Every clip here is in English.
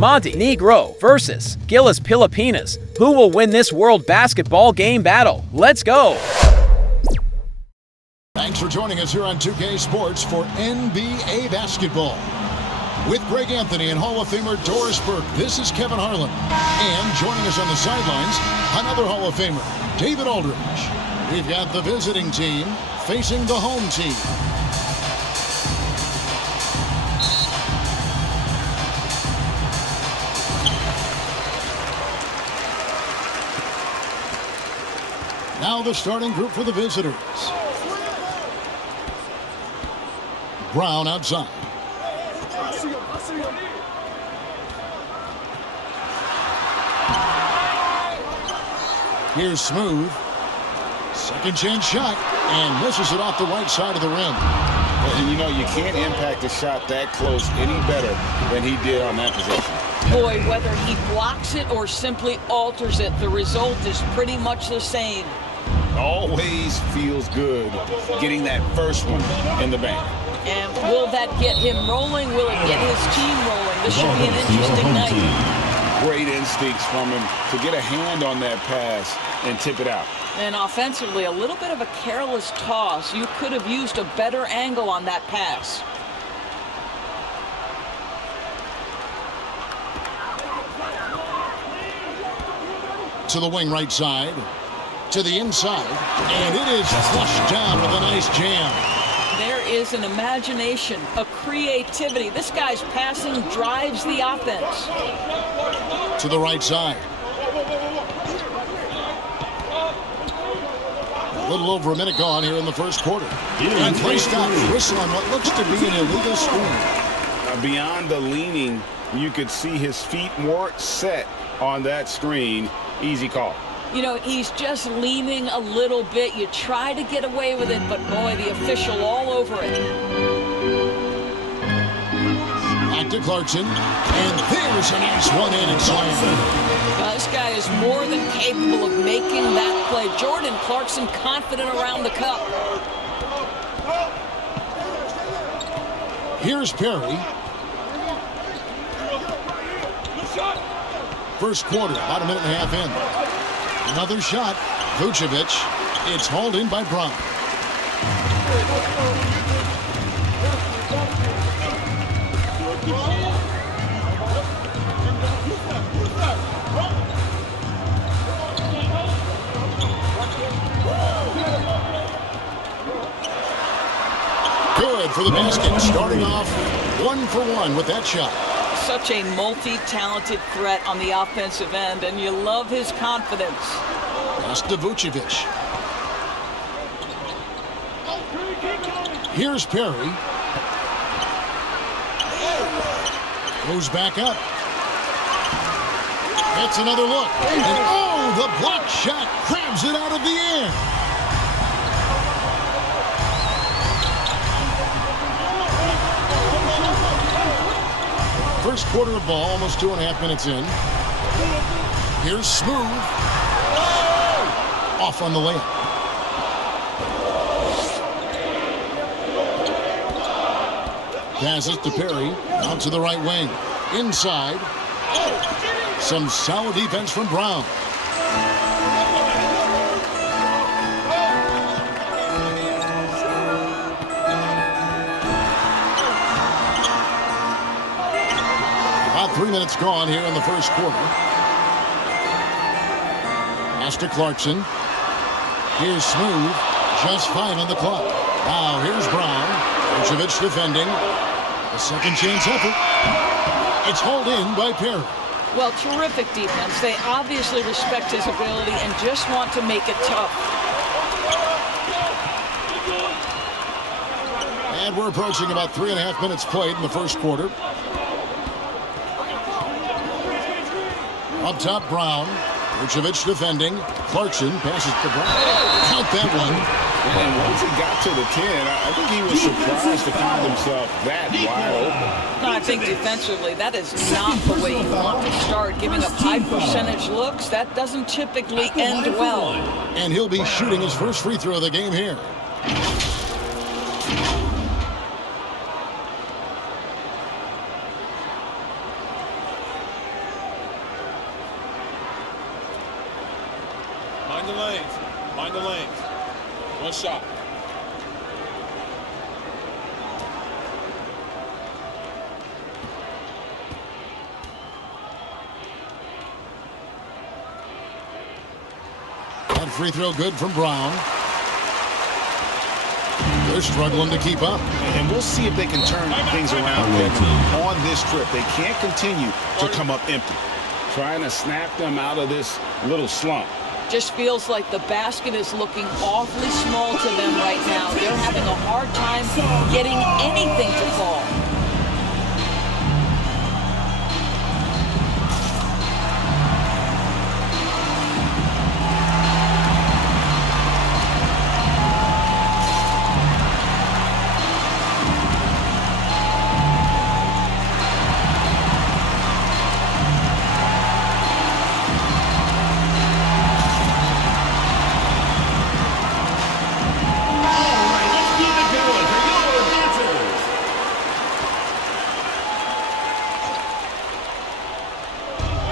Montenegro versus GILAS Pilipinas. Who will win this World Basketball Game battle? Let's go! Thanks for joining us here on 2K Sports for NBA Basketball. With Greg Anthony and Hall of Famer Doris Burke, this is Kevin Harlan. And joining us on the sidelines, another Hall of Famer, David Aldridge. We've got the visiting team facing the home team. Now the starting group for the visitors. Brown outside. Here's Smooth. Second chance shot, and misses it off the right side of the rim. And you know, you can't impact a shot that close any better than he did on that possession. Boy, whether he blocks it or simply alters it, the result is pretty much the same. Always feels good getting that first one in the bank. And will that get him rolling? Will it get his team rolling? This should be an interesting night. Great instincts from him to get a hand on that pass and tip it out. And offensively, a little bit of a careless toss. You could have used a better angle on that pass. To the wing right side. To the inside. And it is flushed down with a nice jam. There is an imagination, a creativity. This guy's passing drives the offense. To the right side. A little over a minute gone here in the first quarter. And play stops. Whistle on what looks to be an illegal screen. Beyond the leaning, you could see his feet more set on that screen. Easy call. You know, he's just leaning a little bit. You try to get away with it, but boy, the official all over it. Back to Clarkson. And there's a nice one-handed slam. This guy is more than capable of making that play. Jordan Clarkson confident around the cup. Here's Perry. First quarter, about a minute and a half in. Another shot. Vucevic. It's hauled in by Brown. Good for the basket. Starting off 1 for 1 with that shot. Such a multi-talented threat on the offensive end, and you love his confidence. Pass to Vucevic. Here's Perry. Goes back up. Gets another look. And oh, the block shot grabs it out of the air. First quarter of ball, almost 2.5 minutes in. Here's Smooth. Off on the layup. Passes to Perry. Out to the right wing. Inside. Some solid defense from Brown. About 3 minutes gone here in the first quarter. Pass to Clarkson. Here's Smooth. Just 5 on the clock. Now here's Brown. Vucevic defending. A second chance effort. It's hauled in by Perry. Well, terrific defense. They obviously respect his ability and just want to make it tough. And we're approaching about 3.5 minutes played in the first quarter. Up top, Brown. Vucevic defending. Clarkson passes to Brown. Count that one. And once he got to the 10, I think he was surprised to find himself that wide open. No, I think defensively, that is not the way you want to start. Giving up high percentage looks, that doesn't typically end well. And he'll be shooting his first free throw of the game here. Mind the lanes. Mind the lanes. One shot. That free throw good from Brown. They're struggling to keep up. And we'll see if they can turn things around on this trip. They can't continue to come up empty. Trying to snap them out of this little slump. Just feels like the basket is looking awfully small to them right now. They're having a hard time getting anything to fall.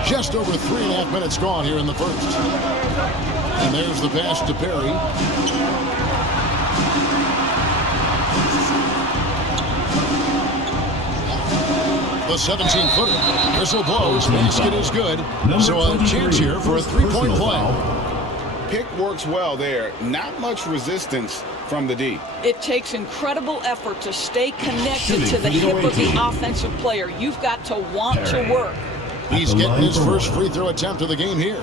Just over 3.5 minutes gone here in the first. And there's the pass to Perry. The 17-footer. Whistle blows. Basket is good. So a chance here for a three-point play. Pick works well there. Not much resistance from the D. It takes incredible effort to stay connected to the hip of the offensive player. You've got to want to work. He's getting his first free throw attempt of the game here.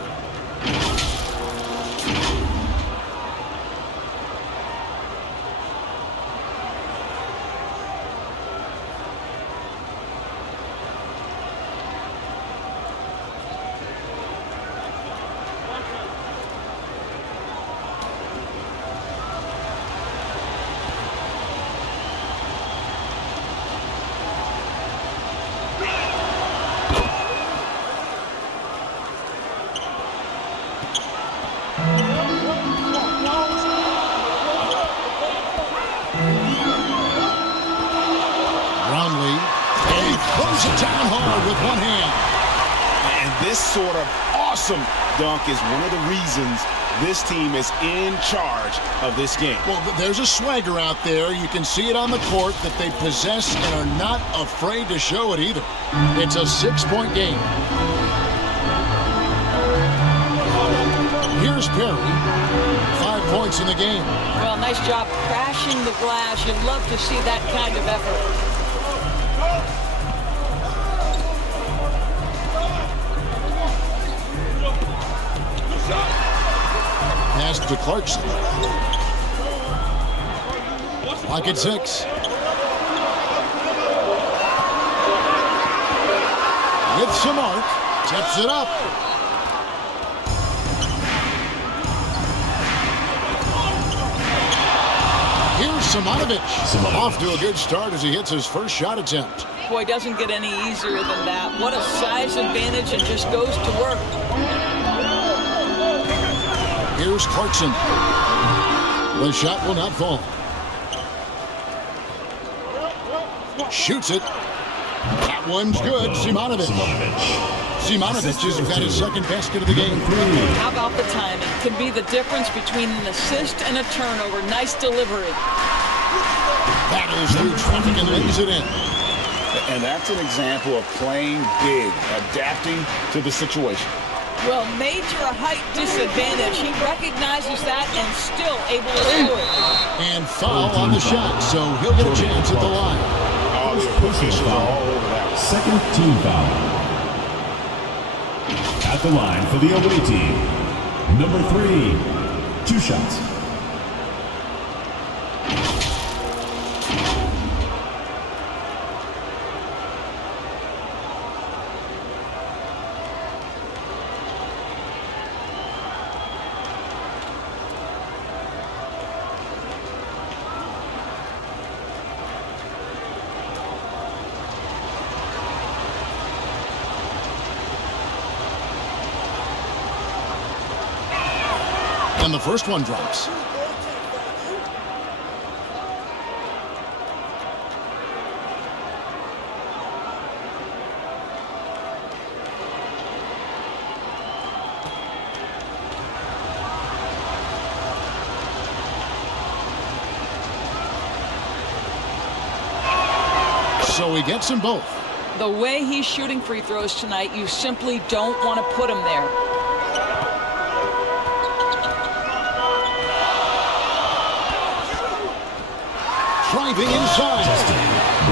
This sort of awesome dunk is one of the reasons this team is in charge of this game. Well, there's a swagger out there. You can see it on the court that they possess and are not afraid to show it either. It's a 6-point game. Here's Perry. 5 points in the game. Well, nice job crashing the glass. You'd love to see that kind of effort. Pass to Clarkson. Lock at 6. With some arc, tips it up. Here's Simonovic. Off to a good start as he hits his first shot attempt. Boy, doesn't get any easier than that. What a size advantage, and just goes to work. Here's Clarkson. The shot will not fall. Shoots it. That one's good. Simonovic. Simonovic has got his second basket of the game. How about the timing? Can be the difference between an assist and a turnover. Nice delivery. Battles through traffic and lays it in. And that's an example of playing big, adapting to the situation. Well, major height disadvantage. He recognizes that and still able to score it. And foul on the shot, so he'll get a chance at the line. Personal foul. Second team foul. At the line for the away team, number 3, 2 shots. And the first one drops. So he gets them both. The way he's shooting free throws tonight, you simply don't want to put him there. Driving inside.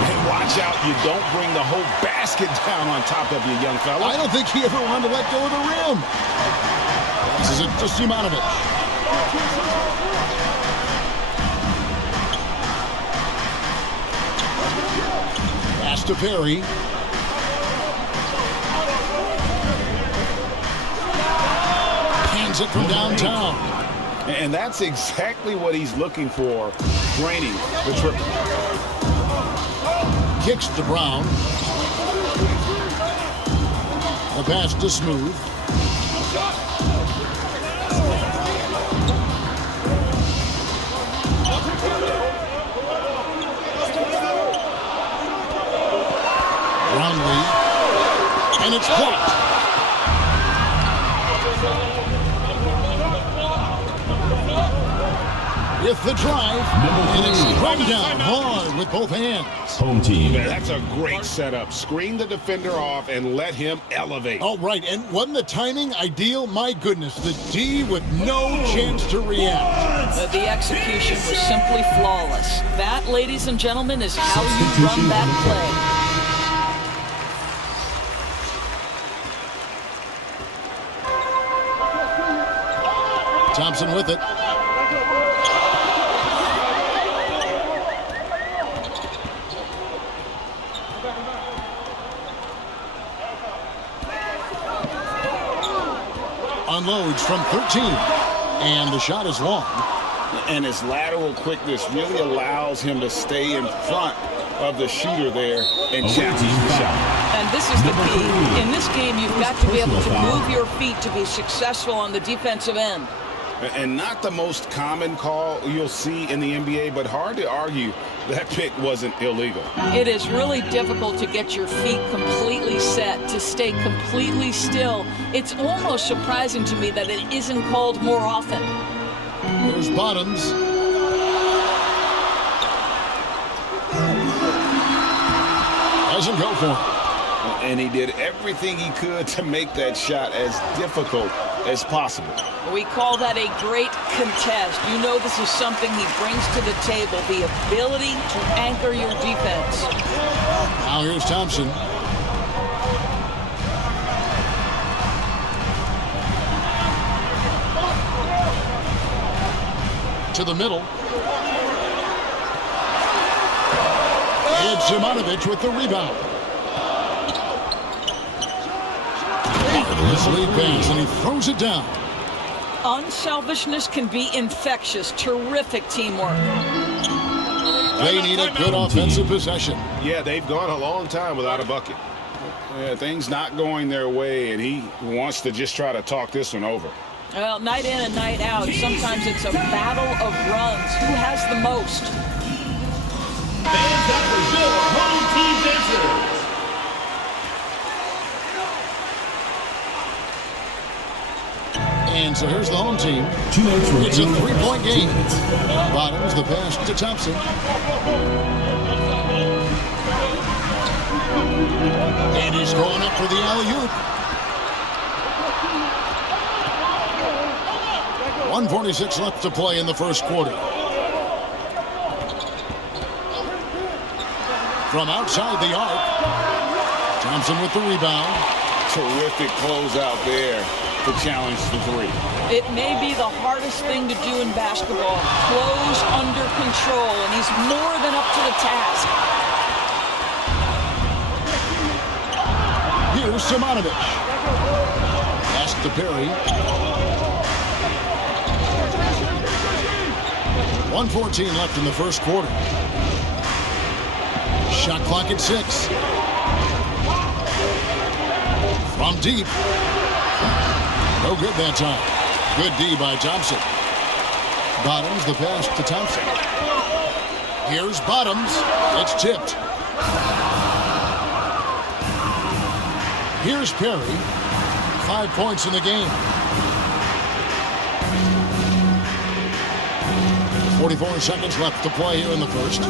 And watch out, you don't bring the whole basket down on top of you, young fella. I don't think he ever wanted to let go of the rim. This is just Ivanovic. Pass to Perry. Hands it from downtown. And that's exactly what he's looking for, draining the triple. Kicks to Brown. The pass to Smooth. Brownlee. And it's blocked. With the drive, and it's thrown down hard with both hands. Home team. That's a great setup. Screen the defender off and let him elevate. Oh, right, and wasn't the timing ideal? My goodness, the D with no chance to react. The execution was simply flawless. That, ladies and gentlemen, is how you run that play. Thompson with it. Unloads from 13, and the shot is long. And his lateral quickness really allows him to stay in front of the shooter there and challenge the shot. And this is the key. In this game, you've got to be able to move your feet to be successful on the defensive end. And not the most common call you'll see in the NBA, but hard to argue that pick wasn't illegal. It is really difficult to get your feet completely set, to stay completely still. It's almost surprising to me that it isn't called more often. There's Bottoms. Doesn't go for him. And he did everything he could to make that shot as difficult as possible. We call that a great contest. You know this is something he brings to the table, the ability to anchor your defense. Now here's Thompson. To the middle. It's Ivanovic with the rebound. Marvelous lead pass, and he throws it down. Unselfishness can be infectious. Terrific teamwork. They need a good offensive possession. Yeah, they've gone a long time without a bucket. Yeah, things not going their way, and he wants to just try to talk this one over. Well, night in and night out, sometimes it's a battle of runs. Who has the most? Fans at Brazil, home team dancers. And so here's the home team. It's a three-point game. Bottoms the pass to Thompson. And he's going up for the alley-oop. 1:46 left to play in the first quarter. From outside the arc, Thompson with the rebound. Terrific closeout there to challenge the three. It may be the hardest thing to do in basketball. Close under control, and he's more than up to the task. Here's Ivanovic. Pass to Perry. 1:14 left in the first quarter. Shot clock at 6. From deep. No good that time. Good D by Thompson. Bottoms the pass to Thompson. Here's Bottoms. It's tipped. Here's Perry. 5 points in the game. 44 seconds left to play here in the first.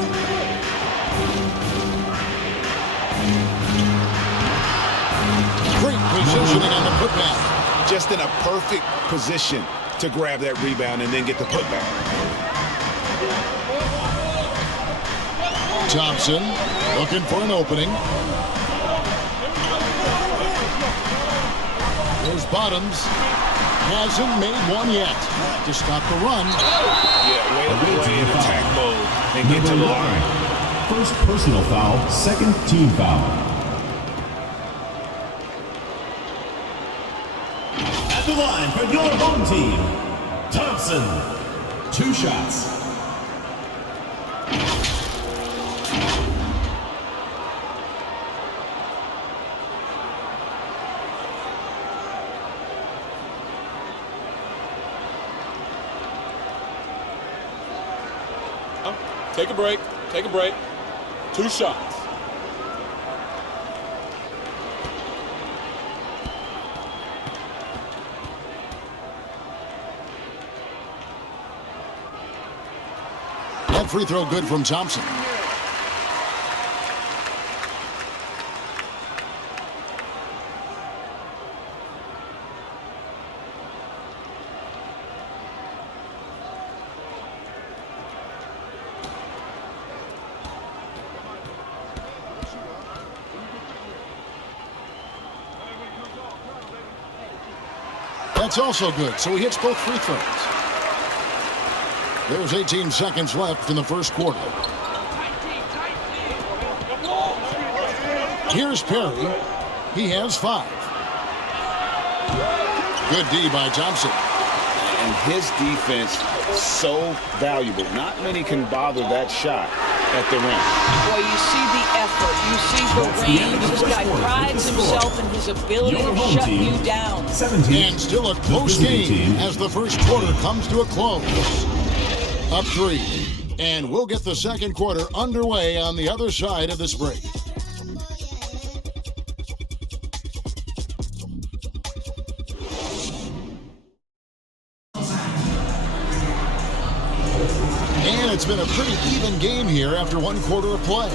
putback. Just in a perfect position to grab that rebound and then get the putback. Thompson looking for an opening. There's Bottoms. Hasn't made one yet. To stop the run. Yeah, way to play in attack mode and get to the line. First personal foul, second team foul. At the line for your home team, Thompson. 2 shots. Take a break. Take a break. 2 shots. That free throw good from Thompson. That's also good, so he hits both free throws. There's 18 seconds left in the first quarter. Here's Perry. He has 5. Good D by Thompson. And his defense so valuable. Not many can bother that shot at the rim. Boy, you see the effort. You see the range. This guy prides himself in his ability to shut you down. 17. And still a close game as the first quarter comes to a close. Up 3. And we'll get the second quarter underway on the other side of this break. And it's been a pretty even game here after 1 quarter of play.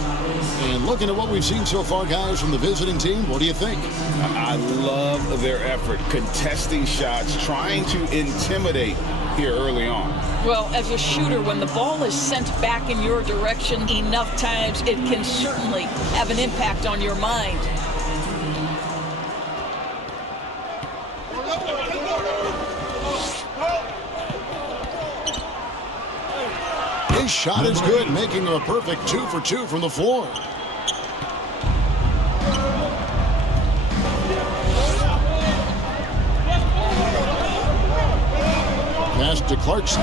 And looking at what we've seen so far, guys, from the visiting team, what do you think? I love their effort, contesting shots, trying to intimidate here early on. Well, as a shooter, when the ball is sent back in your direction enough times, it can certainly have an impact on your mind. His shot is good, making him a perfect 2 for 2 from the floor. Pass to Clarkson.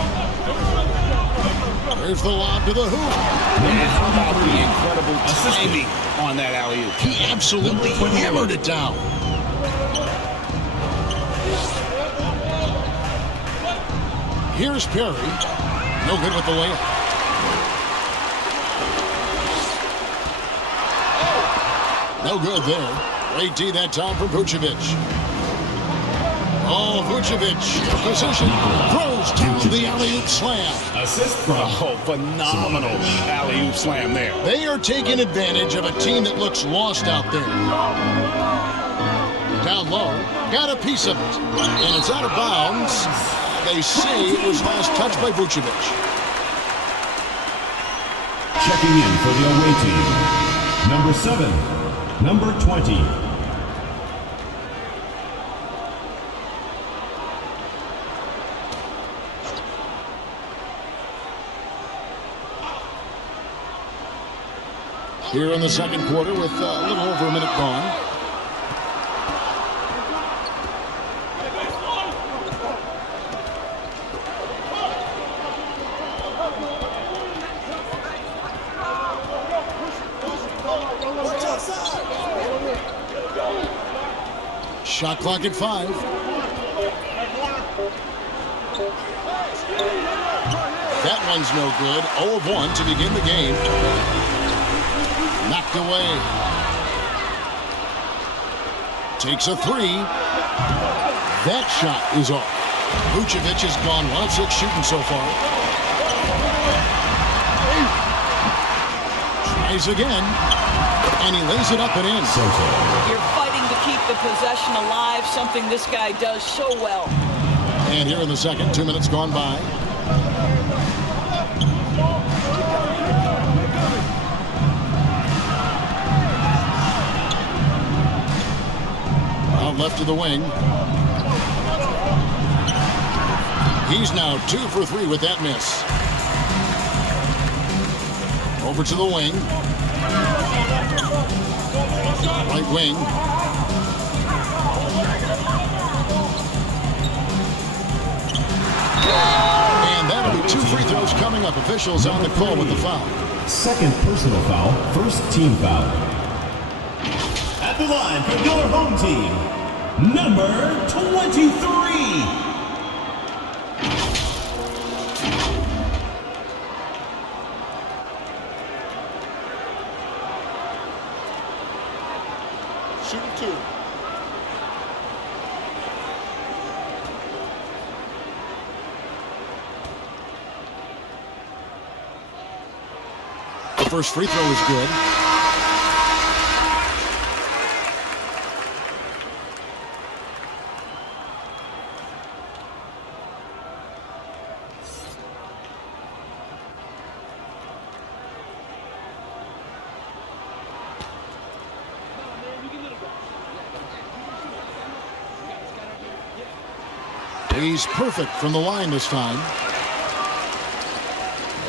There's the lob to the hoop. And how about the incredible timing on that alley-oop? He absolutely hammered it down. Here's Perry. No good with the layup. No good there. Great D that time from Vucevic. Oh, Vucevic, position, throws to the alley-oop slam. Assist from Phenomenal alley-oop slam there. They are taking advantage of a team that looks lost out there. Down low, got a piece of it, and it's out of bounds. They say it was last touched by Vucevic. checking in for the away team. Number 7, number 20. Here in the second quarter with a little over a minute gone. Shot clock at 5. That one's no good. 0 of 1 to begin the game. Knocked away. Takes a 3. That shot is off. Vucevic has gone 1 of 6 shooting so far. Tries again. And he lays it up and in. You're fighting to keep the possession alive, something this guy does so well. And here in the second, 2 minutes gone by. Out left to the wing. He's now 2 for 3 with that miss. Over to the wing. Right wing. And that'll be 2 free throws coming up. Officials on the call with the foul. Second personal foul, first team foul. At the line for your home team, number 23. Shooting 2. The first free throw is good. He's perfect from the line this time.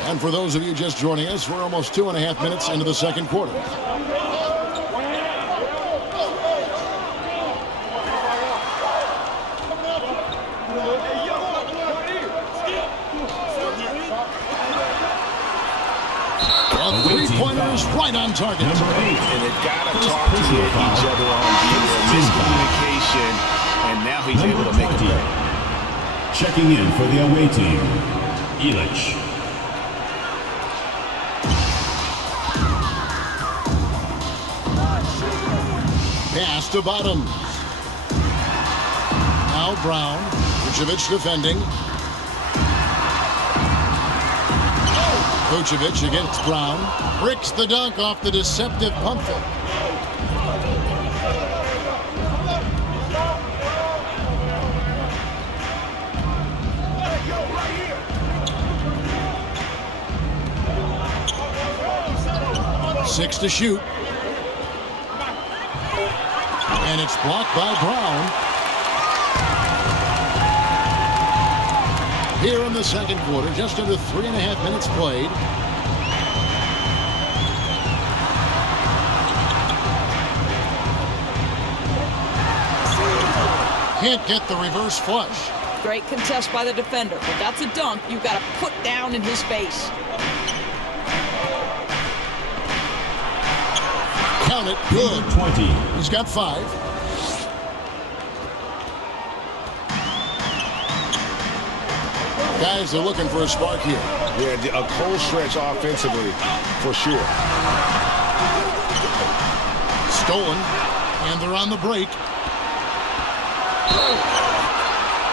And for those of you just joining us, we're almost 2.5 minutes into the second quarter. A three-pointer is right on target. Number 8. And they've got to talk to each other on miscommunication, and now he's able to make a play. Checking in for the away team, Illich. Pass to Bottoms. Now Brown. Vucevic defending. Vucevic against Brown. Bricks the dunk off the deceptive pump fake. Six to shoot. And it's blocked by Brown. Here in the second quarter, just under 3.5 minutes played. Can't get the reverse flush. Great contest by the defender, but that's a dunk you've got to put down in his face. Count it. Good. 20. He's got 5. Guys are looking for a spark here. Yeah, a cold stretch offensively, for sure. Stolen. And they're on the break.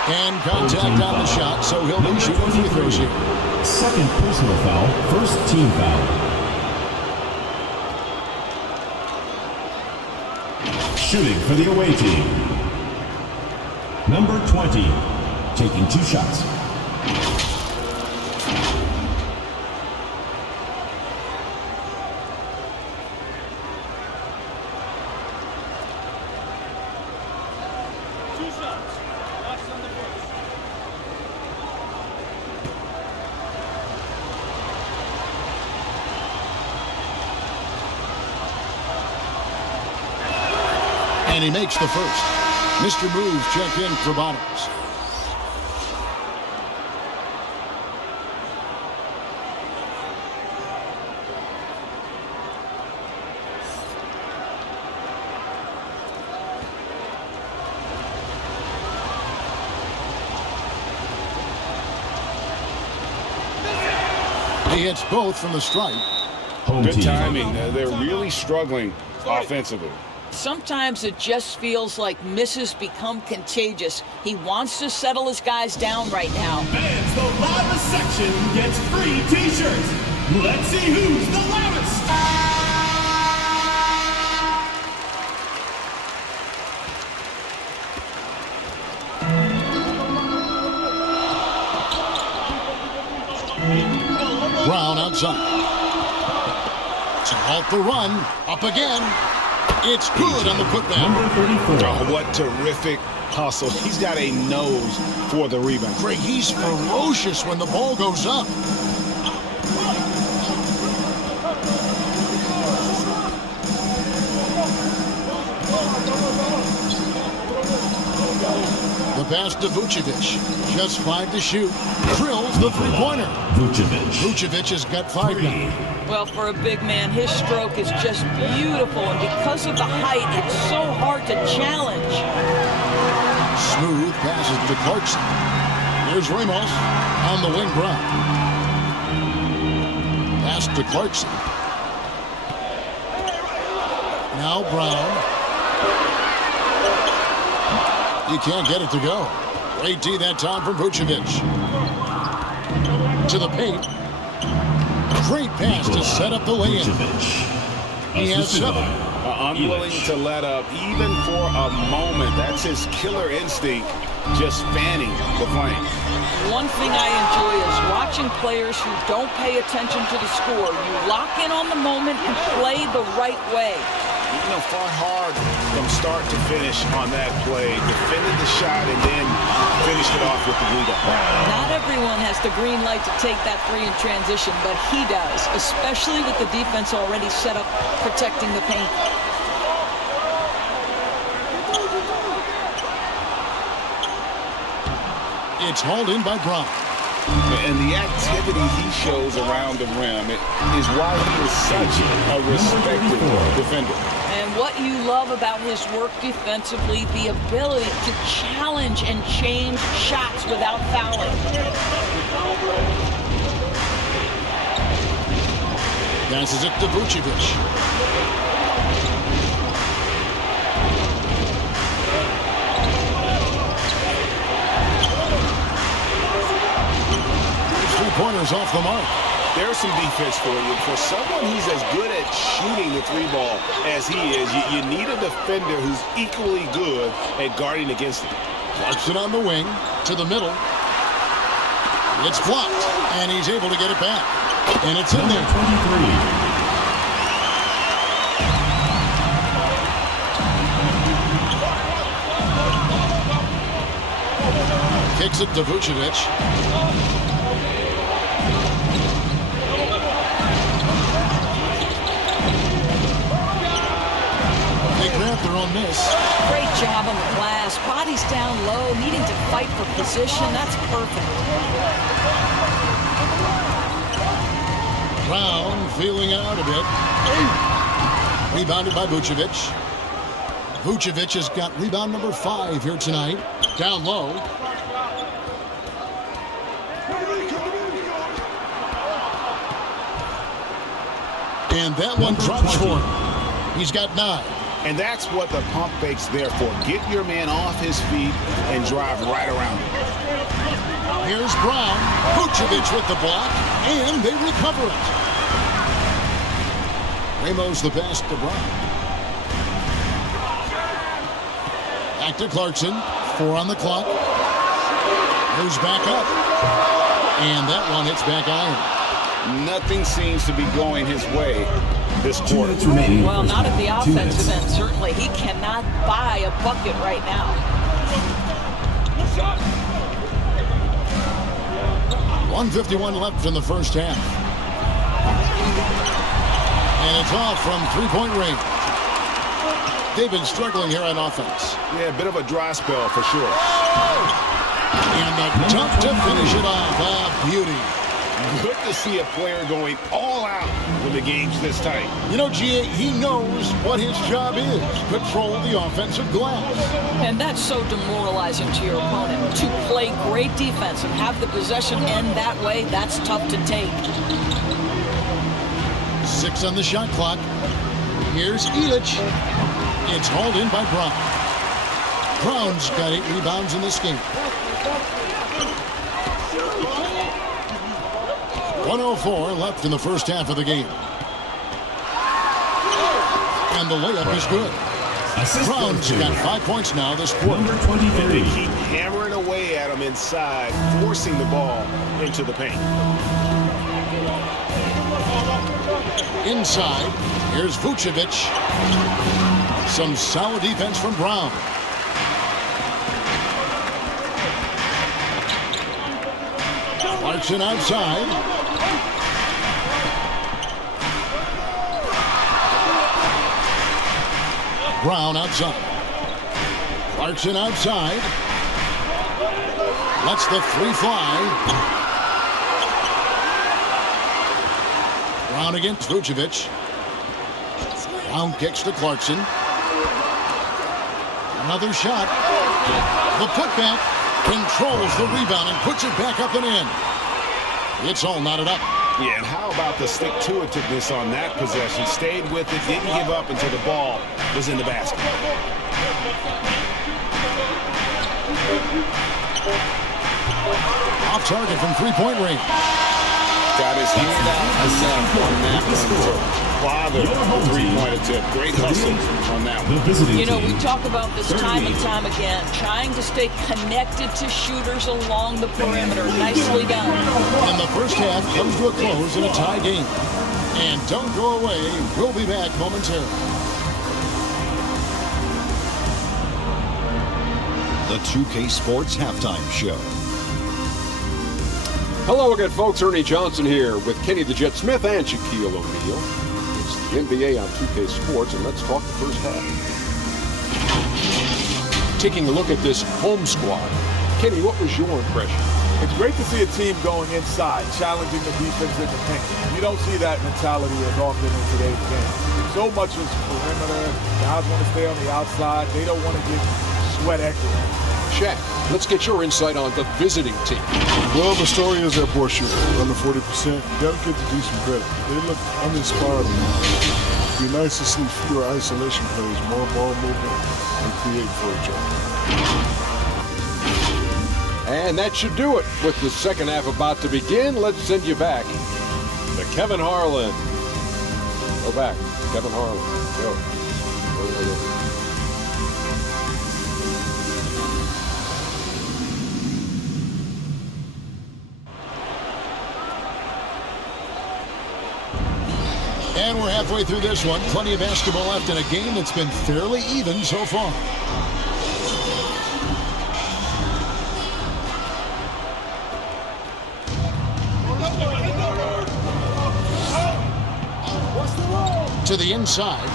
And contact on the shot, so he'll be shooting free throws here. Second personal foul, first team foul. Shooting for the away team, number 20, taking 2 shots. And he makes the first. Mr. Moves check in for Bottoms. He hits both from the stripe. Good timing. They're really struggling offensively. Sometimes it just feels like misses become contagious. He wants to settle his guys down right now. Fans, the loudest section gets free t-shirts. Let's see who's the loudest. up. To halt the run. Up again. It's good on the putback. Number 34. Oh, what terrific hustle. He's got a nose for the rebound. Greg, he's ferocious when the ball goes up. The pass to Vucevic. Just 5 to shoot. Drills the three-pointer. Vucevic has got 5 now. Well, for a big man, his stroke is just beautiful, and because of the height, it's so hard to challenge. Smooth passes to Clarkson. Here's Ramos on the wing Brown. Pass to Clarkson. Now Brown. You can't get it to go. Great D that time from Vucevic. To the paint. Great pass to set up the lay-in. He has 7. Unwilling to let up even for a moment. That's his killer instinct, just fanning the flame. One thing I enjoy is watching players who don't pay attention to the score. You lock in on the moment and play the right way. You know, fought hard from start to finish on that play. Defended the shot and then finished it off with the rebound. Not everyone has the green light to take that 3 in transition, but he does, especially with the defense already set up protecting the paint. It's hauled in by Brown. And the activity he shows around the rim is why he is such a respected defender. And what you love about his work defensively, the ability to challenge and change shots without fouling. Passes it to Vucevic. Three-pointers off the mark. There's some defense for you. For someone who's as good at shooting the 3-ball as he is, you need a defender who's equally good at guarding against him. Clarkson on the wing to the middle. It's blocked, and he's able to get it back. And it's in there. 23. Kicks it to Vucevic. They grab their own miss. Great job on the glass. Body's down low, needing to fight for position. That's perfect. Brown feeling out a bit. Rebounded by Vucevic. Vucevic has got rebound number 5 here tonight. Down low. And that one drops for him. He's got 9. And that's what the pump fake's there for. Get your man off his feet and drive right around him. Here's Brown. Vucevic with the block, and they recover it. Ramos the pass to Brown. Back to Clarkson. 4 on the clock. Moves back up. And that one hits back iron. Nothing seems to be going his way this quarter. Well, not at the offensive end, certainly. He cannot buy a bucket right now. 1:51 left in the first half. And it's off from 3-point range. They've been struggling here on offense. Yeah, a bit of a dry spell for sure. And the dunk to finish it off. Ah, beauty. Good to see a player going all out when the game's this tight. You know, GA, he knows what his job is. Control the offensive glass. And that's so demoralizing to your opponent. To play great defense and have the possession end that way, that's tough to take. 6 on the shot clock. Here's Illich. It's hauled in by Brown. Brown's got 8 rebounds in this game. 1:04 left in the first half of the game. And the layup is good. Brown's got 5 points now this quarter. Number 23. They keep hammering away at him inside, forcing the ball into the paint. Inside, here's Vucevic. Some solid defense from Brown. Clarkson outside. Brown outside. Clarkson outside. Lets the three fly. Brown against Vucevic. Brown kicks to Clarkson. Another shot. The putback controls the rebound and puts it back up and in. It's all knotted up. Yeah, and how about the stick-to-itiveness on that possession? Stayed with it, didn't give up until the ball was in the basket. Off target from three-point range. Got his hand out enough on that one to bother the three-point attempt. Great hustle on that one. You know, we talk about this time and time again, trying to stay connected to shooters along the perimeter. Nicely done. And the first half comes to a close in a tie game. And don't go away. We'll be back momentarily. The 2K Sports Halftime Show. Hello again, folks. Ernie Johnson here with Kenny the Jet Smith and Shaquille O'Neal. It's the NBA on 2K Sports, and let's talk the first half. Taking a look at this home squad. Kenny, what was your impression? It's great to see a team going inside, challenging the defense in the paint. You don't see that mentality as often in today's game. So much is perimeter. Guys want to stay on the outside. They don't want to get sweat equity. Shaq, let's get your insight on the visiting team. Well, the story is their poor shooting, under 40%. You got to give the D some credit. They look uninspired. It'd be nice to see fewer isolation plays, more ball movement, and create for each other. And that should do it. With the second half about to begin, let's send you back to Kevin Harlan. Go back, Kevin Harlan. Go. And we're halfway through this one. Plenty of basketball left in a game that's been fairly even so far. To the inside.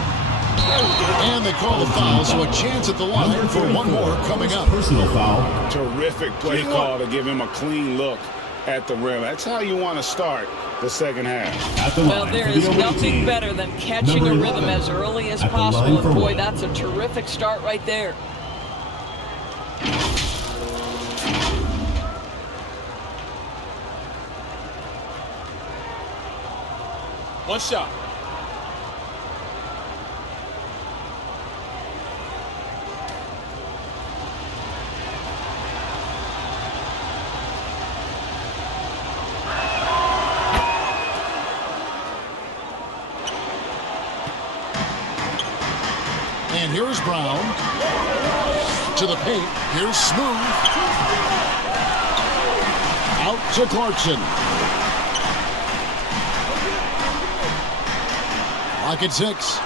And they call the foul, so a chance at the line for one more coming up. Personal foul. Terrific play call to give him a clean look at the rim. That's how you want to start the second half. Well, there is nothing better than catching a rhythm as early as possible. And boy, that's a terrific start right there. One shot. And here's Brown. To the paint. Here's Smooth. Out to Clarkson. Lock at 6.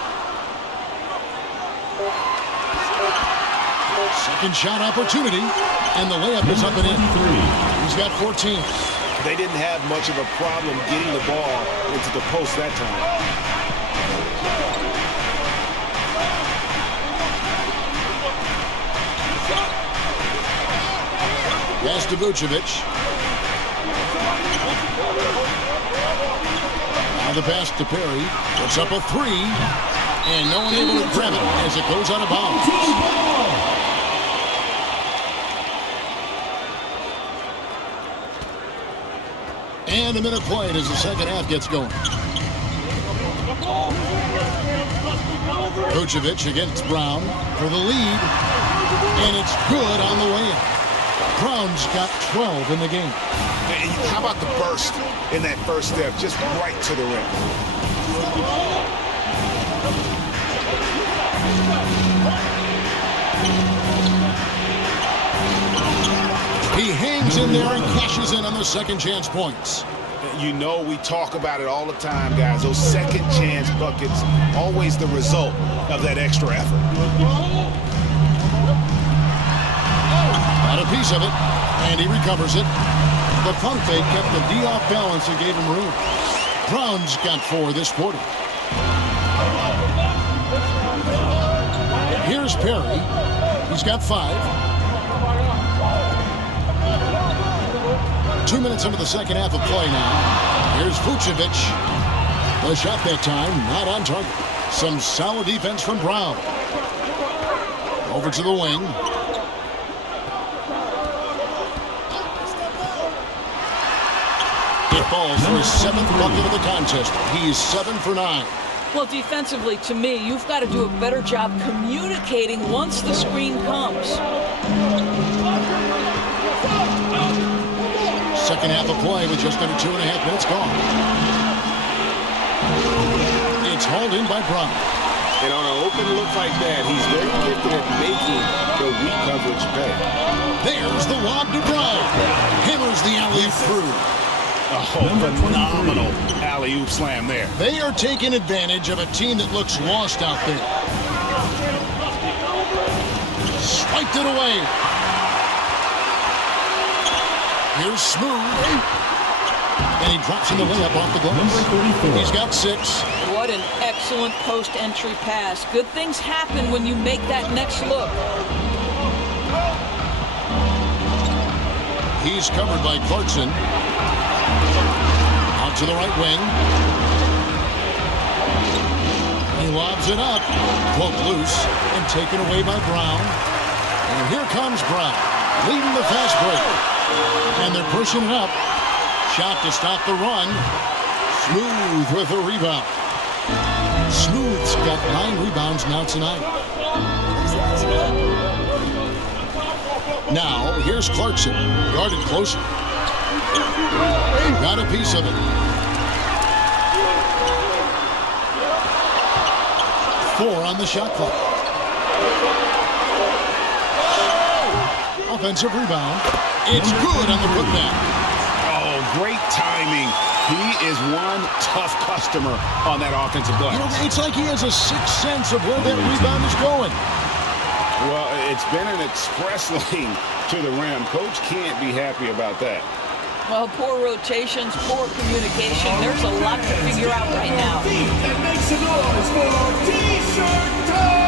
Second shot opportunity. And the layup is up and in. He's got 14. They didn't have much of a problem getting the ball into the post that time. Pass to Vucevic. Now the pass to Perry. Puts up a 3. And no one able to grab it as it goes out of bounds. And a minute played as the second half gets going. Vucevic against Brown for the lead. And it's good on the way in. Brown's got 12 in the game. And how about the burst in that first step, just right to the rim. He hangs in there and cashes in on the second chance points. You know we talk about it all the time, guys. Those second chance buckets, always the result of that extra effort. Got a piece of it, and he recovers it. The pump fake kept the D off balance and gave him room. Brown's got 4 this quarter. Here's Perry. He's got 5. 2 minutes into the second half of play now. Here's Vucevic. The shot that time, not on target. Some solid defense from Brown. Over to the wing. It falls for his 7th bucket of the contest. He's 7 for 9. Well, defensively, to me, you've got to do a better job communicating once the screen comes. Second half of play with just under 2.5 minutes gone. It's hauled in by Brown. And on an open look like that, he's very gifted at making the weak coverage pay. There's the lob to Brown. Hammers the alley-oop through. Oh, phenomenal alley-oop slam there. They are taking advantage of a team that looks lost out there. Swiped it away. Here's Smooth. And he drops in the layup off the glass. He's got 6. What an excellent post-entry pass. Good things happen when you make that next look. He's covered by Clarkson. Out to the right wing. He lobs it up. Poked loose and taken away by Brown. And here comes Brown, leading the fast break. And they're pushing it up. Shot to stop the run. Smooth with a rebound. Smooth's got 9 rebounds now tonight. Now, here's Clarkson, guarded closer. Got a piece of it. 4 on the shot clock. Offensive rebound. It's good on the putback. Oh, great timing. He is one tough customer on that offensive glass. You know, it's like he has a sixth sense of where that rebound is going. Well, it's been an express lane to the rim. Coach can't be happy about that. Well, poor rotations, poor communication. There's a lot to figure out right now. That makes some noise for T-shirt time!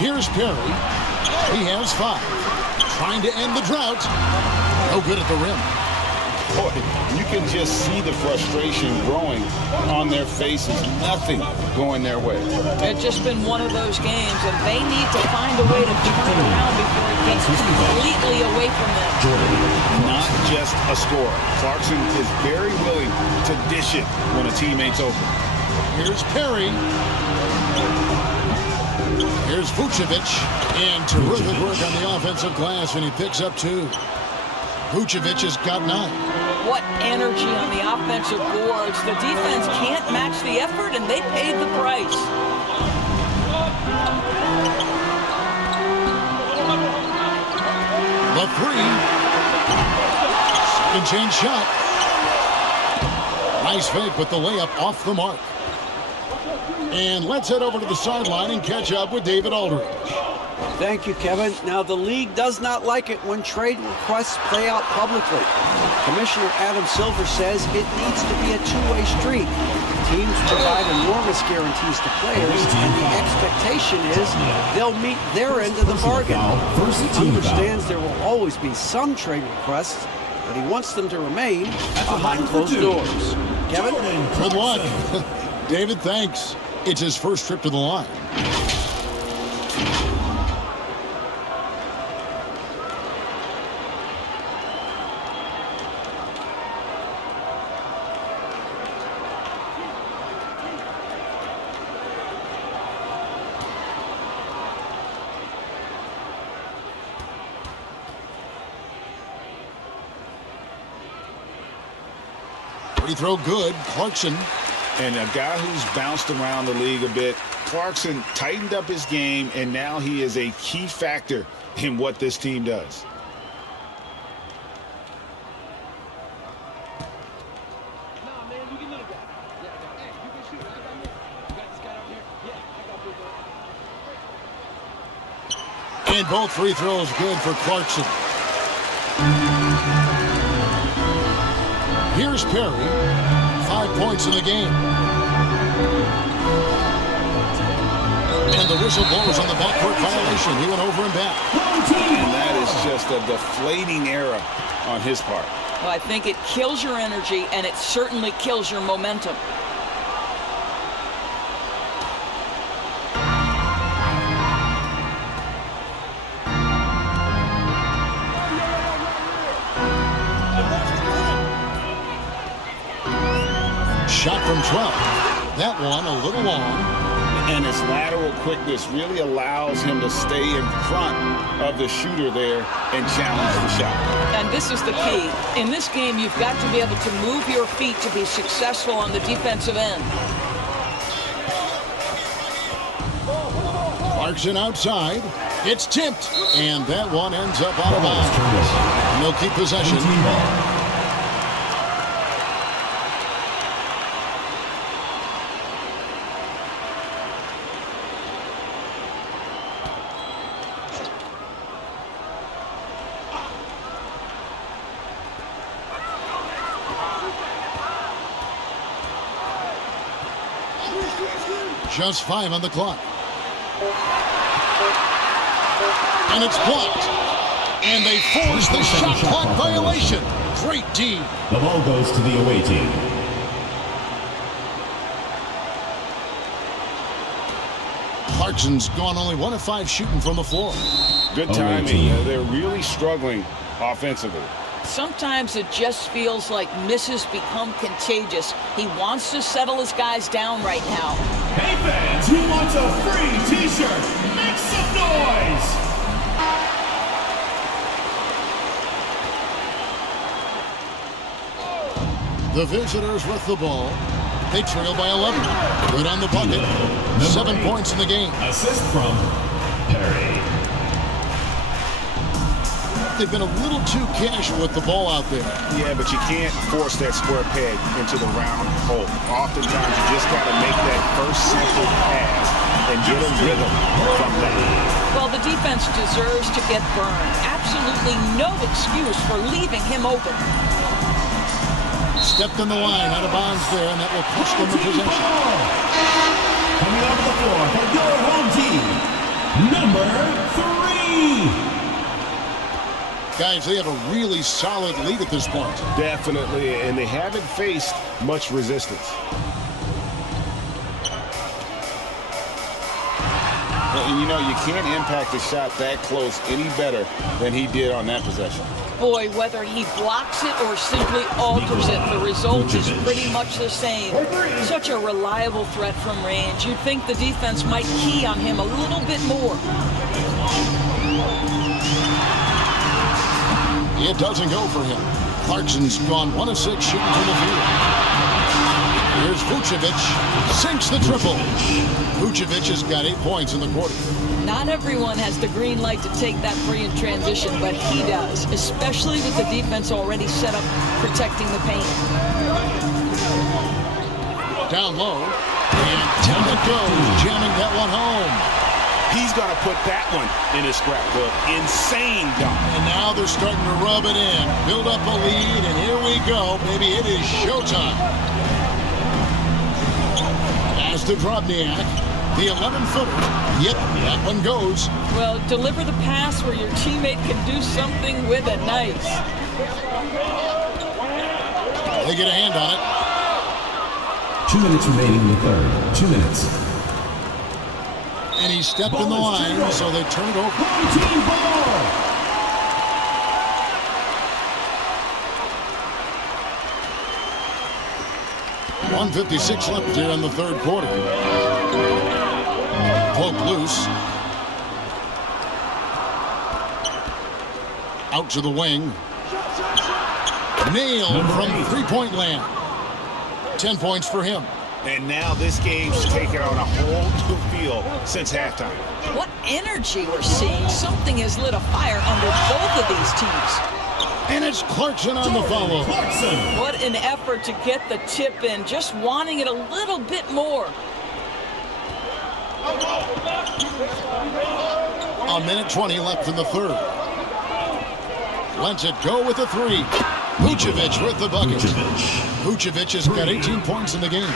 Here's Perry. He has 5. Trying to end the drought. No good at the rim. Boy, you can just see the frustration growing on their faces. Nothing going their way. It's just been one of those games, and they need to find a way to turn it around before it gets completely away from them. Not just a scorer. Clarkson is very willing to dish it when a teammate's open. Here's Perry. Here's Vucevic. And terrific work on the offensive glass, and he picks up 2. Vucevic has got 9. What energy on the offensive boards. The defense can't match the effort, and they paid the price. The three. Second chance shot. Nice fake, but the layup off the mark. And let's head over to the sideline and catch up with David Aldridge. Thank you, Kevin. Now, the league does not like it when trade requests play out publicly. Commissioner Adam Silver says it needs to be a two-way street. Teams provide enormous guarantees to players, and the expectation is they'll meet their end of the bargain. He understands there will always be some trade requests, but he wants them to remain behind closed doors. Kevin? Good luck. David, thanks. It's his first trip to the line. Free throw good. Clarkson. And a guy who's bounced around the league a bit, Clarkson tightened up his game, and now he is a key factor in what this team does. And both free throws good for Clarkson. Here's Perry. 5 points in the game. And the whistle blows on the backcourt violation. He went over and back. And that is just a deflating error on his part. Well, I think it kills your energy, and it certainly kills your momentum. Shot from 12. That one a little long. And his lateral quickness really allows him to stay in front of the shooter there and challenge the shot. And this is the key. In this game, you've got to be able to move your feet to be successful on the defensive end. Clarkson outside. It's tipped. And that one ends up out of bounds. And they'll keep possession. Just 5 on the clock. And it's blocked. And they force the shot clock violation. Great D. The ball goes to the away team. Clarkson's gone only 1 of 5 shooting from the floor. Good timing. They're really struggling offensively. Sometimes it just feels like misses become contagious. He wants to settle his guys down right now. Hey fans, who wants a free t-shirt? Make some noise! The visitors with the ball. They trail by 11. Good on the bucket. 7 points in the game. Assist from Perry. They've been a little too casual with the ball out there. Yeah, but you can't force that square peg into the round hole. Oftentimes, you just got to make that first simple pass and get a rhythm from that. Well, the defense deserves to get burned. Absolutely no excuse for leaving him open. Stepped in the line, out of bounds there, and that will cost them the possession. Coming off the floor for your home team, number 3. Guys, they have a really solid lead at this point. Definitely, and they haven't faced much resistance. And you know, you can't impact a shot that close any better than he did on that possession. Boy, whether he blocks it or simply alters it, the result is pretty much the same. Such a reliable threat from range. You'd think the defense might key on him a little bit more. It doesn't go for him. Clarkson's gone 1 of 6 shooting from the field. Here's Vucevic. Sinks the triple. Vucevic has got 8 points in the quarter. Not everyone has the green light to take that three in transition, but he does, especially with the defense already set up protecting the paint. Down low, and down it goes, jamming that one home. He's going to put that one in his scrapbook. Insane dunk. And now they're starting to rub it in, build up a lead, and here we go, baby. It is showtime. As to Drobniak, the 11-footer. Yep, that one goes. Well, deliver the pass where your teammate can do something with it. Nice. They get a hand on it. 2 minutes remaining in the third. 2 minutes. And he stepped in the line, so they turn it over. Team ball. 1:56 left here in the third quarter. Poke loose. Out to the wing. Nailed from three-point land. 10 points for him. And now this game's taken on a whole new feel since halftime. What energy we're seeing. Something has lit a fire under both of these teams. And it's Clarkson on the follow. What an effort to get the tip in, just wanting it a little bit more. A minute 20 left in the third. Lets it go with a three. Vucevic with the bucket. Vucevic has got 18 points in the game.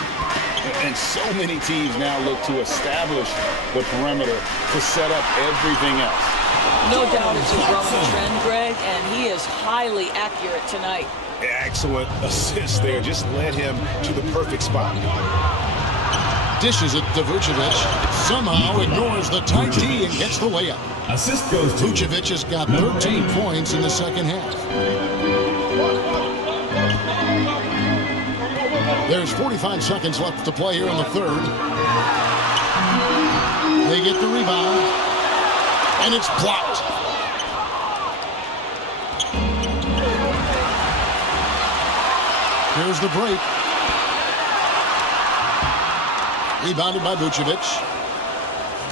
And so many teams now look to establish the perimeter to set up everything else. No doubt it's a growing trend, Greg, and he is highly accurate tonight. Excellent assist there. Just led him to the perfect spot. Dishes it to Vucevic. Somehow ignores the tight D and gets the layup. Assist goes to Vucevic has got 13 points in the second half. There's 45 seconds left to play here in the third. They get the rebound, and it's blocked. Here's the break. Rebounded by Vucevic.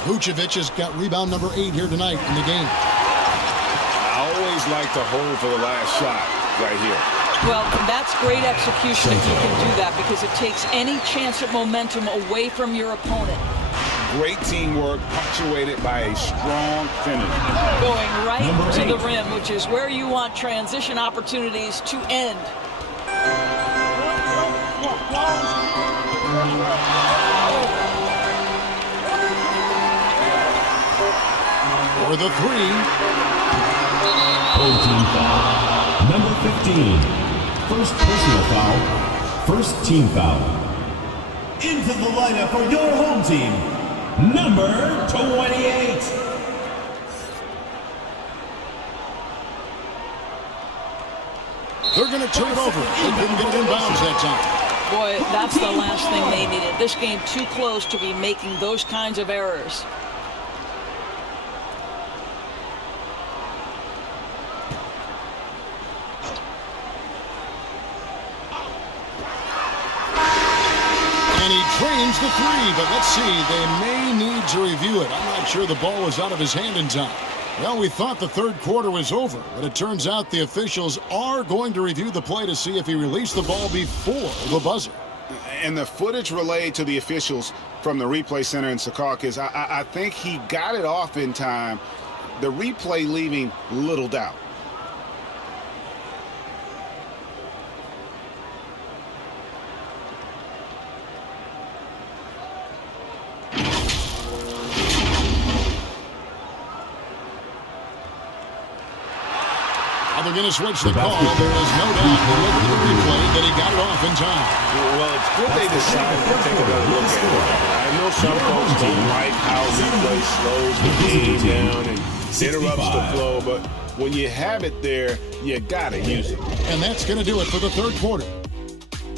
Vucevic has got rebound number 8 here tonight in the game. I always like to hold for the last shot right here. Well, that's great execution if you can do that, because it takes any chance at momentum away from your opponent. Great teamwork punctuated by a strong finish. Going right to the rim, which is where you want transition opportunities to end. For the three. Home team foul. Number 15. First personal foul. First team foul. Into the lineup for your home team. Number 28. They're going to turn it over. They couldn't get it in bounds that time. Boy, that's the last thing they needed. This game too close to be making those kinds of errors. And he trains the three, but let's see, they may need to review it. I'm not sure the ball was out of his hand in time. Well, we thought the third quarter was over, but it turns out the officials are going to review the play to see if he released the ball before the buzzer. And the footage relayed to the officials from the replay center in Secaucus, I think he got it off in time. The replay leaving little doubt. They're going to switch the call. There is no doubt, look at the replay, that he got it off in time. Well, it's good they decided to take another look at it. I know some folks don't like how replay slows the game down and interrupts the flow, but when you have it there, you got to use it. And that's going to do it for the third quarter.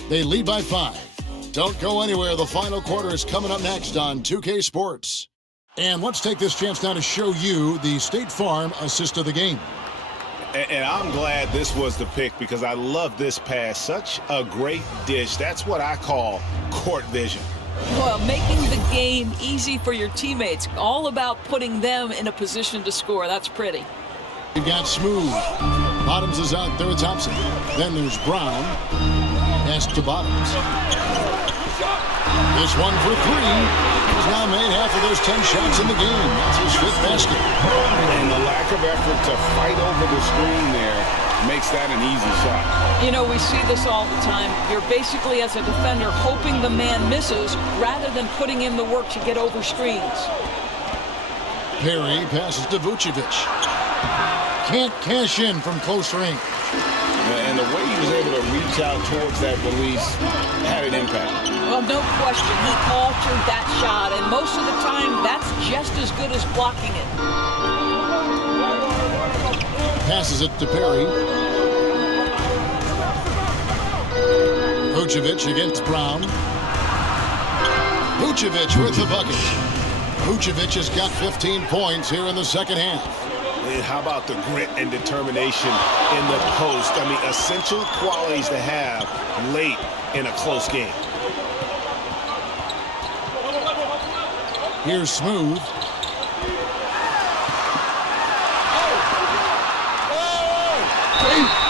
They lead by 5. Don't go anywhere. The final quarter is coming up next on 2K Sports. And let's take this chance now to show you the State Farm assist of the game. And I'm glad this was the pick because I love this pass. Such a great dish. That's what I call court vision. Well, making the game easy for your teammates. All about putting them in a position to score. That's pretty. You've got Smooth. Bottoms is out there with Thompson. Then there's Brown. Pass to Bottoms. This one for three. He's now made half of those 10 shots in the game. That's his 5th basket. And the lack of effort to fight over the screen there makes that an easy shot. You know, we see this all the time. You're basically, as a defender, hoping the man misses rather than putting in the work to get over screens. Perry passes to Vucevic. Can't cash in from close range. And the way he was able to reach out towards that release had an impact. Well, no question. He altered that shot, and most of the time, that's just as good as blocking it. Passes it to Perry. Vucevic against Brown. Vucevic with the bucket. Vucevic has got 15 points here in the second half. And how about the grit and determination in the post? I mean, essential qualities to have late in a close game. Here's Smooth.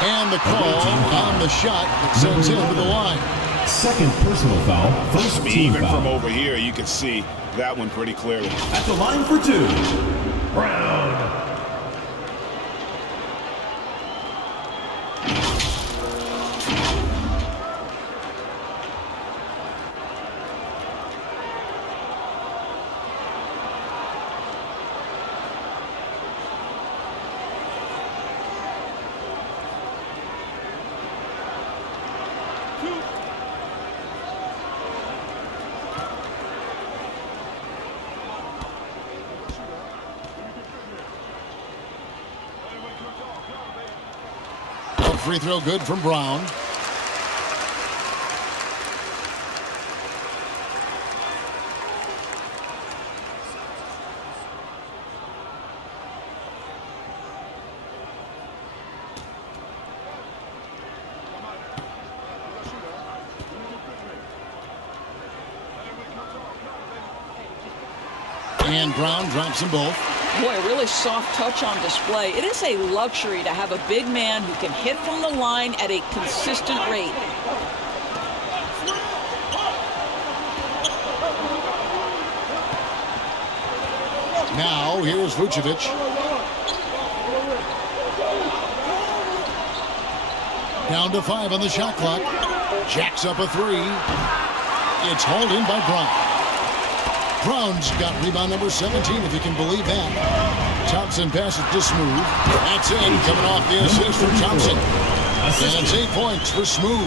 And the call on the shot that sends him to the line. Second personal foul, first team Even foul. from over here, you can see that one pretty clearly. At the line for 2, Brown. Free throw good from Brown. And Brown drops them both. Boy, a really soft touch on display. It is a luxury to have a big man who can hit from the line at a consistent rate. Now, here's Vucevic. Down to 5 on the shot clock. Jacks up a 3. It's hauled in by Brown. Brown's got rebound number 17, if you can believe that. Thompson passes to Smooth. That's in, coming off the assist from Thompson. That's 8 points for Smooth.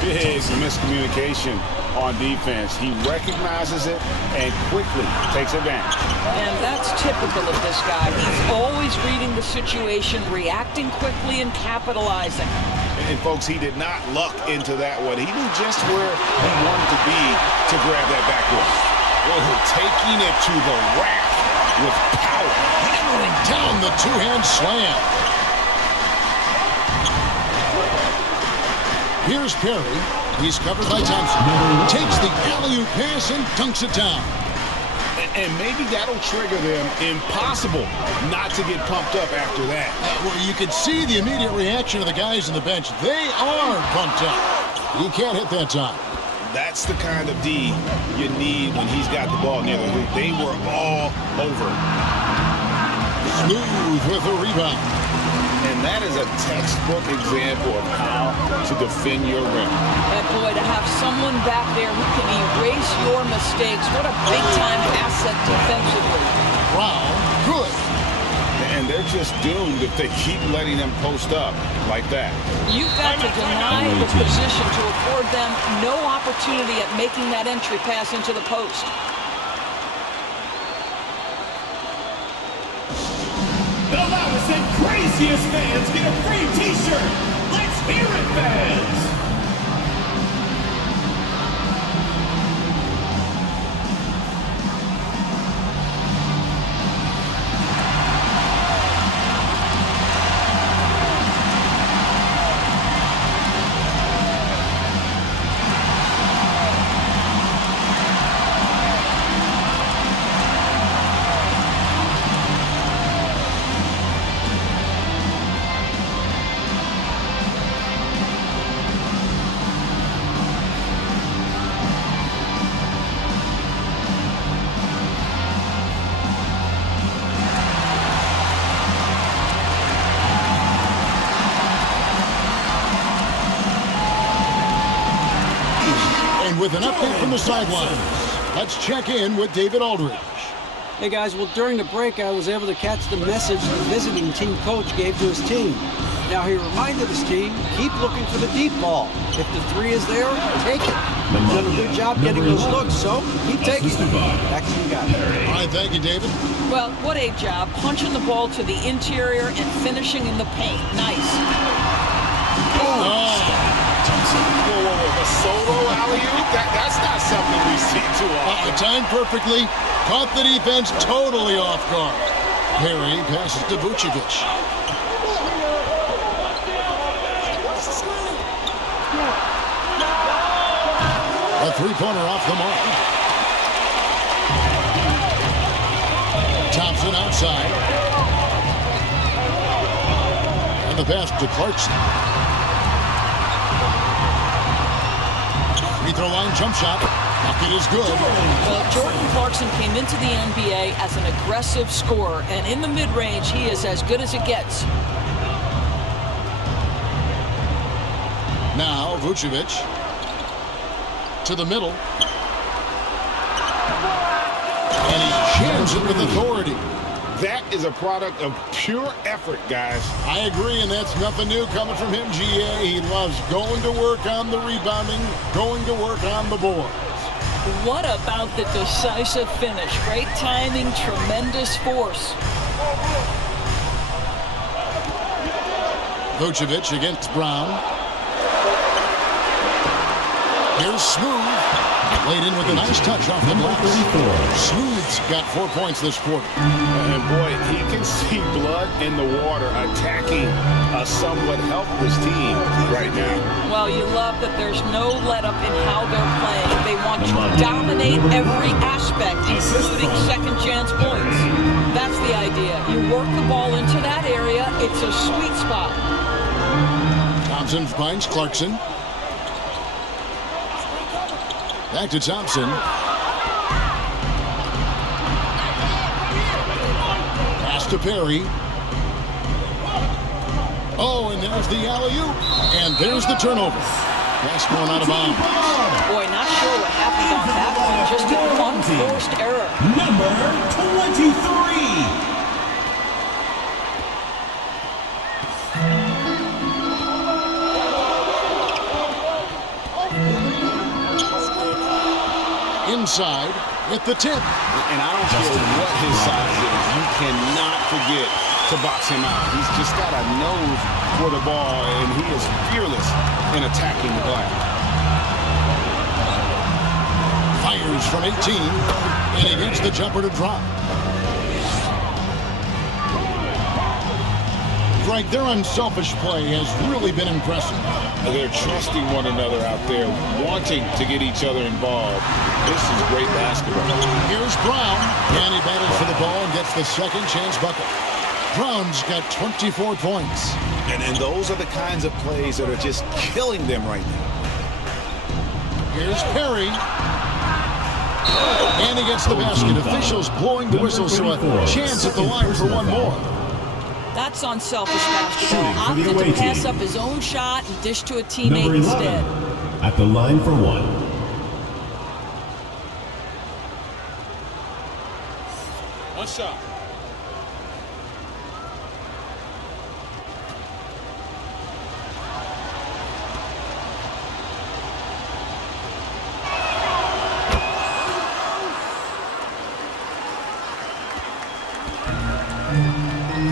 Big miscommunication on defense. He recognizes it and quickly takes advantage. And that's typical of this guy. He's always reading the situation, reacting quickly, and capitalizing. And folks, he did not luck into that one. He knew just where he wanted to be to grab that backboard. Oh, taking it to the rack with power. Hammering down the two-hand slam. Here's Perry. He's covered by Thompson. Takes the alley-oop pass and dunks it down. And maybe that'll trigger them. Impossible not to get pumped up after that. Well, you can see the immediate reaction of the guys on the bench. They are pumped up. He can't hit that time. That's the kind of D you need when he's got the ball near the hoop. They were all over. Smooth with a rebound. And that is a textbook example of how to defend your rim. And boy, to have someone back there who can erase your mistakes, what a big-time asset defensively. Brown, good. And they're just doomed if they keep letting them post up like that. You've got to deny the position to afford them no opportunity at making that entry pass into the post. The loudest and craziest fans get a free t-shirt. Let's hear it, fans. And with an update from the sidelines, let's check in with David Aldridge. Hey guys, well during the break I was able to catch the message the visiting team coach gave to his team. Now he reminded his team, keep looking for the deep ball. If the three is there, take it. You've done a good job getting those looks, so keep taking it. Back to you guys. All right, thank you, David. Well, what a job. Punching the ball to the interior and finishing in the paint. Nice. Whoa, a solo alley-oop? That's not something we see too often. Timed perfectly. Caught the defense totally off guard. Perry passes to Vucevic. A three-pointer off the mark. Thompson outside. And the pass to Clarkson. Free throw line jump shot. Bucket is good. Well, Jordan Clarkson came into the NBA as an aggressive scorer, and in the mid-range, he is as good as it gets. Now, Vucevic to the middle. And he jams it with authority. That is a product of pure effort, guys. I agree, and that's nothing new coming from him, GA. He loves going to work on the rebounding, going to work on the boards. What about the decisive finish? Great timing, tremendous force. Vucevic against Brown. Here's Smooth. Laid in with a nice touch off the block. Smooth's got 4 points this quarter. And boy, he can see blood in the water attacking a somewhat helpless team right now. Well, you love that there's no let-up in how they're playing. They want to dominate every aspect, including second-chance points. That's the idea. You work the ball into that area. It's a sweet spot. Thompson finds Clarkson. Back to Thompson. Pass to Perry. Oh, and there's the alley-oop. And there's the turnover. Pass going out of bounds. Boy, not sure what happened on that one. Just an unforced error. Number 23. Inside with the tip. And I don't care what his size is. You cannot forget to box him out. He's just got a nose for the ball, and he is fearless in attacking the glass. Fires from 18, and he gets the jumper to drop. Greg, their unselfish play has really been impressive. They're trusting one another out there, wanting to get each other involved. This is great basketball. Here's Brown, and he battles for the ball and gets the second chance bucket. Brown's got 24 points. And those are the kinds of plays that are just killing them right now. Here's Perry. And he gets the basket. Officials blowing the whistle, so a chance at the line for one more. That's unselfish basketball. Opted to pass up his own shot and dish to a teammate instead. At the line for one. One shot.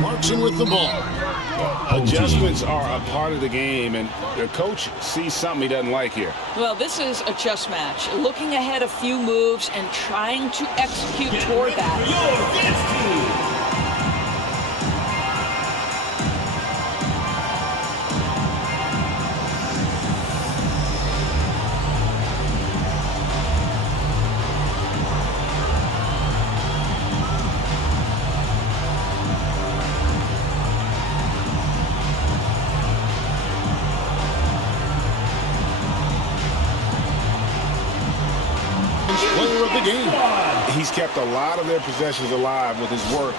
Clarkson with the ball. Adjustments are a part of the game, and the coach sees something he doesn't like here. Well, this is a chess match. Looking ahead a few moves and trying to execute toward that. Player of the game. He's kept a lot of their possessions alive with his work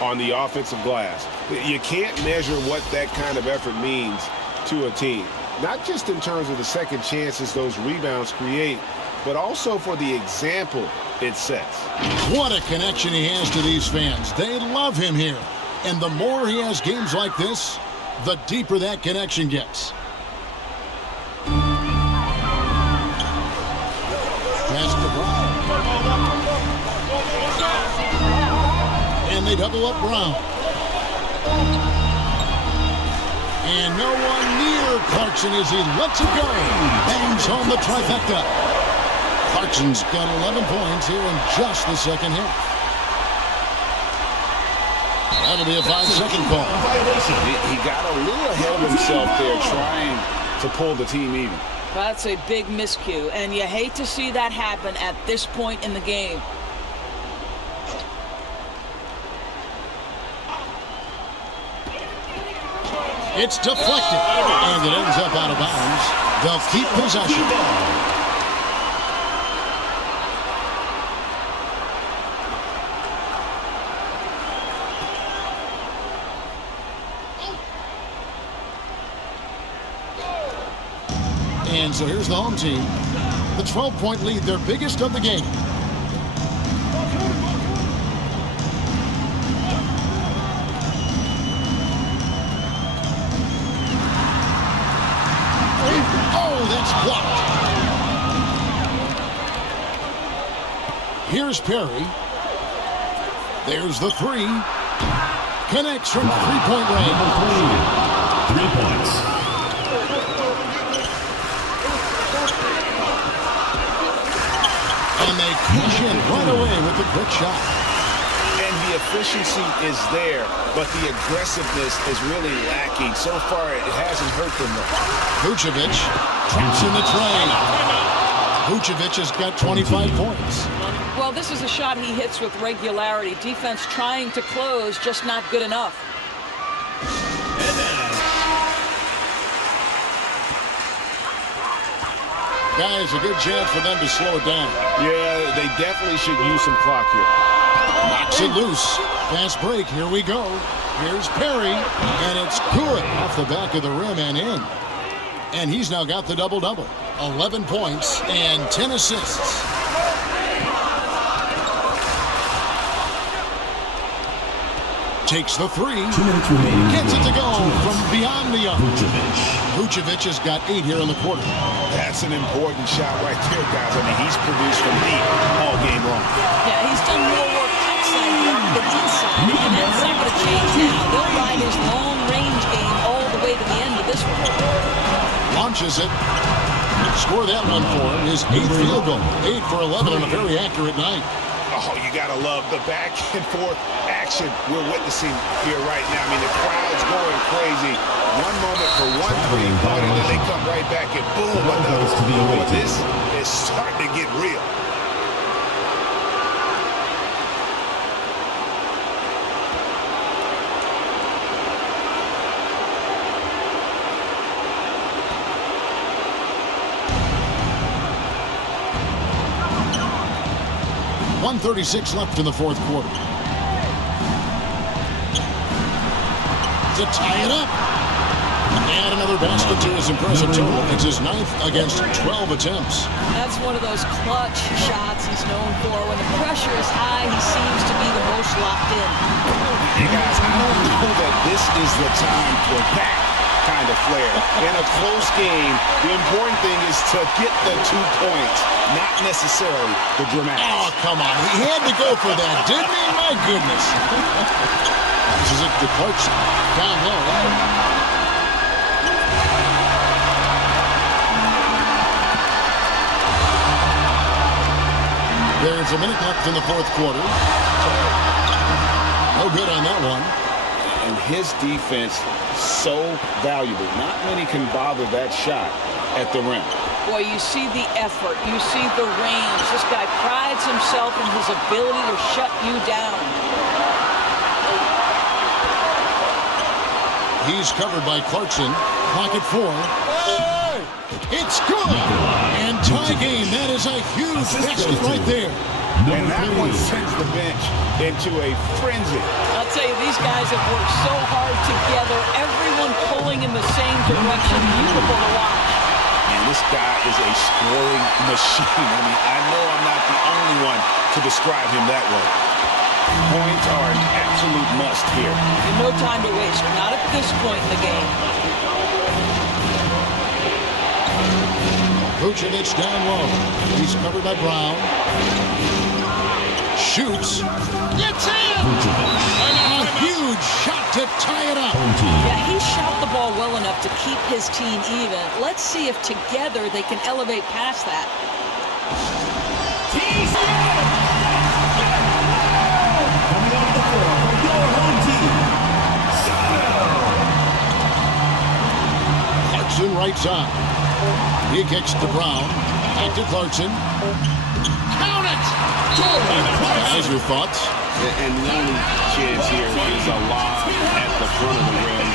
on the offensive glass. You can't measure what that kind of effort means to a team. not just in terms of the second chances those rebounds create, but also for the example it sets. What a connection he has to these fans. They love him here. And the more he has games like this, the deeper that connection gets. Pass to Brown. And they double up Brown. And no one near Clarkson as he lets it go. Bangs home the trifecta. Clarkson's got 11 points here in just the second half. That'll be a 5-second call. He got a little ahead of himself there trying to pull the team even. That's a big miscue, and you hate to see that happen at this point in the game. It's deflected, and it ends up out of bounds. They'll keep possession. And so here's the home team. The 12-point lead, their biggest of the game. Oh, that's blocked. Here's Perry. There's the three. Connects from three-point range. 3 points. And they cash in right away with the quick shot. And the efficiency is there, but the aggressiveness is really lacking. So far, it hasn't hurt them though. Vucevic traps in the tray. Vucevic has got 25 points. Well, this is a shot he hits with regularity. Defense trying to close, just not good enough. Guys, a good chance for them to slow it down. Yeah, they definitely should use some clock here. Knocks it loose. Fast break. Here we go. Here's Perry, and it's good off the back of the rim and in. And he's now got the double-double. 11 points and 10 assists. Takes the three. 2 minutes remaining. Gets it to go from beyond the arc. Vucevic has got 8 here in the quarter. That's an important shot right there, guys. I mean, he's produced from deep all game long. Yeah, he's done more work outside than inside, and that's not going to change now. He'll ride his long-range game all the way to the end of this one. Launches it. Score that one for him. His 8th field goal. 8 for 11 on a very accurate night. Oh, you got to love the back and forth action we're witnessing here right now. I mean, the crowd's going crazy. One moment for one three-pointer, and then they come right back and boom, another. But this is starting to get real. .136 left in the fourth quarter. To tie it up. And another basket to his impressive total. It's his 9th against 12 attempts. That's one of those clutch shots he's known for. When the pressure is high, he seems to be the most locked in. Hey guys, I don't know that this is the time for that kind of flair. In a close game, the important thing is to get the 2 points, not necessarily the dramatics. Oh, come on. He had to go for that, didn't he? My goodness. This is it to Clarkson. Down low. There's a minute left in the fourth quarter. No good on that one. And his defense, so valuable. Not many can bother that shot at the rim. Boy, you see the effort. You see the range. This guy prides himself in his ability to shut you down. He's covered by Clarkson. Clock at 4. It's good! And tie game. That is a huge basket right there. And that one sends the bench into a frenzy. I'll tell you, these guys have worked so hard together, everyone pulling in the same direction. Beautiful to watch. And this guy is a scoring machine. I mean, I know I'm not the only one to describe him that way. Points are an absolute must here. And no time to waste, not at this point in the game. Vucevic down low. He's covered by Brown. Shoots. It's in! A huge shot to tie it up. Yeah, he shot the ball well enough to keep his team even. Let's see if together they can elevate past that. Coming off the floor for your home team, Clarkson right side. He kicks to Brown. Back to Clarkson. Count it! Guys, your thoughts? And the only chance here is a lob at the front of the rim.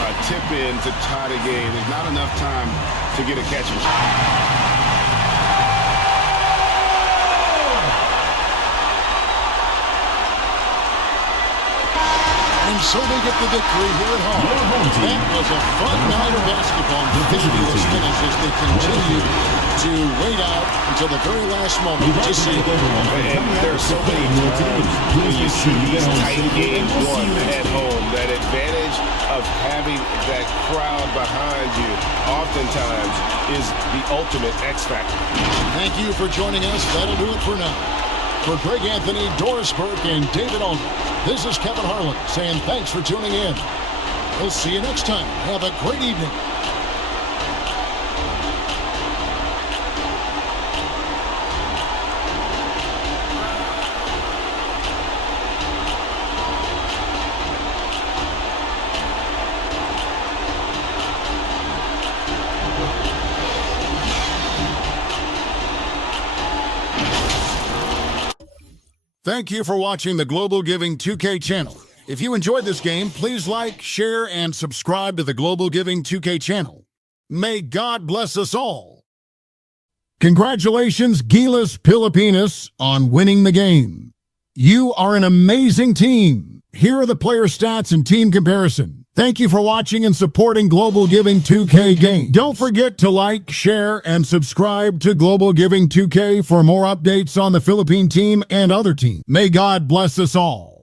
A tip in to tie the game. There's not enough time to get a catch and shoot. And so they get the victory here at home. That was a fun night of basketball. Fabulous finish as they continue to wait out until the very last moment to see. And there are so many times when you see these tight games won at home, that advantage of having that crowd behind you oftentimes is the ultimate X factor. Thank you for joining us. That'll do it for now. For Greg Anthony, Doris Burke, and David Aldridge, this is Kevin Harlan saying thanks for tuning in. We'll see you next time. Have a great evening. Thank you for watching the Global Giving 2K channel. If you enjoyed this game, please like, share, and subscribe to the Global Giving 2K channel. May God bless us all. Congratulations, GILAS Pilipinas, on winning the game. You are an amazing team. Here are the player stats and team comparison. Thank you for watching and supporting Global Giving 2K game. Don't forget to like, share, and subscribe to Global Giving 2K for more updates on the Philippine team and other teams. May God bless us all.